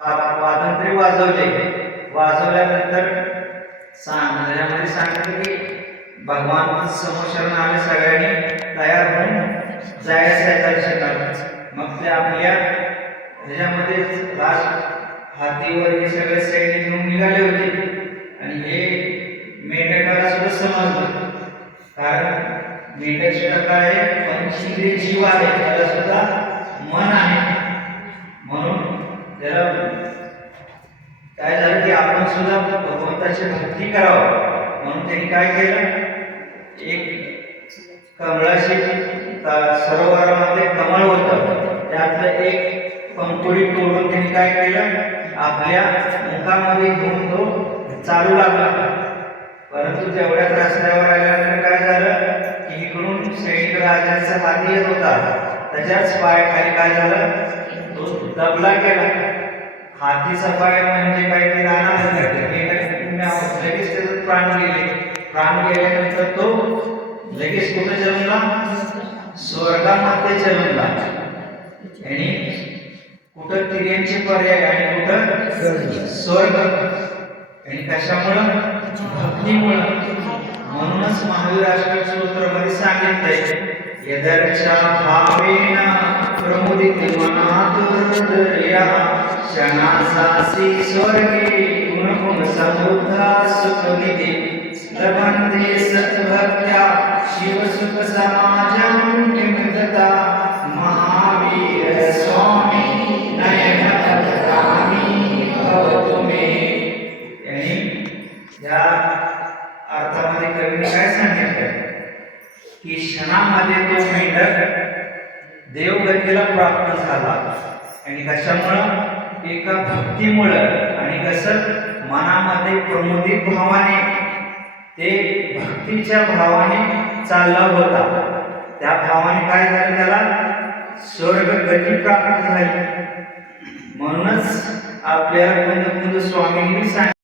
वाजंत्री वाजवल्यानंतर त्याच्यामध्ये सांगितलं की भगवान समोर शरण आले, सगळ्यांनी तयार होऊन जायचं आहे दर्शनाला. मग ते आपल्या ह्याच्यामध्ये राज हातीवर हे सगळे सैनिक घेऊन निघाले होते. आणि हे मेंढकाला सुद्धा समजलं, कारण मेंढक सुद्धा काय आहे, पंचेंद्रिय जीव आहे, त्याला सुद्धा मन आहे. म्हणून त्याला काय झालं की आपण सुद्धा भगवंताची भक्ती करावं. म्हणून त्यांनी काय केलं, एक कमळाशी सरोवरामध्ये कमळ होतं, त्यातलं एक पंखुडी तोडून त्यांनी काय केलं, आपल्या मुखामध्ये घेऊन तो चालू लागला. परंतु तेवढ्याच रस्त्यावर आल्यानंतर काय झालं की इकडून सैनिक राजाचा हाती येत होता, त्याच्याच पायाखाली काय झालं, तो दबला गेला. हातीचा पाय म्हणजे काय ते रानामध्ये लगेच त्याचा प्राण गेले. प्राण गेल्यानंतर तो लगेच कुठे जन्मला, स्वर्गामध्ये जन्मला. आणि कुठं तिर्यांचे पर्याय आणि कुठं स्वर्ग. आणि कशामुळं, भक्तीमुळं. म्हणूनच महावीर अष्टक स्तोत्रामध्ये सांगितलंय, यदर्चा भावेन प्रमुदित मनातुर्दया क्षणासासी स्वर्गे गुणगुण समृद्धा सुखनिधी लभन्ते सद्भक्त्या शिवसुख समाजं किमृतता महावीर स्वामी नयनपत्रामी भवतु मे. या अर्थामध्ये कवीने काय सांगितलं की क्षणामध्ये तो मेंढक देवगतीला प्राप्त झाला. आणि कशामुळं, एका भक्तीमुळं. आणि कसं, मनामध्ये प्रमुदित भावाने, ते भक्तीच्या भावाने चालला होता. त्या भावाने काय झालं, त्याला स्वर्ग गती प्राप्त झाली. म्हणूनच आपल्याला कुंद स्वामींनी सांगितलं,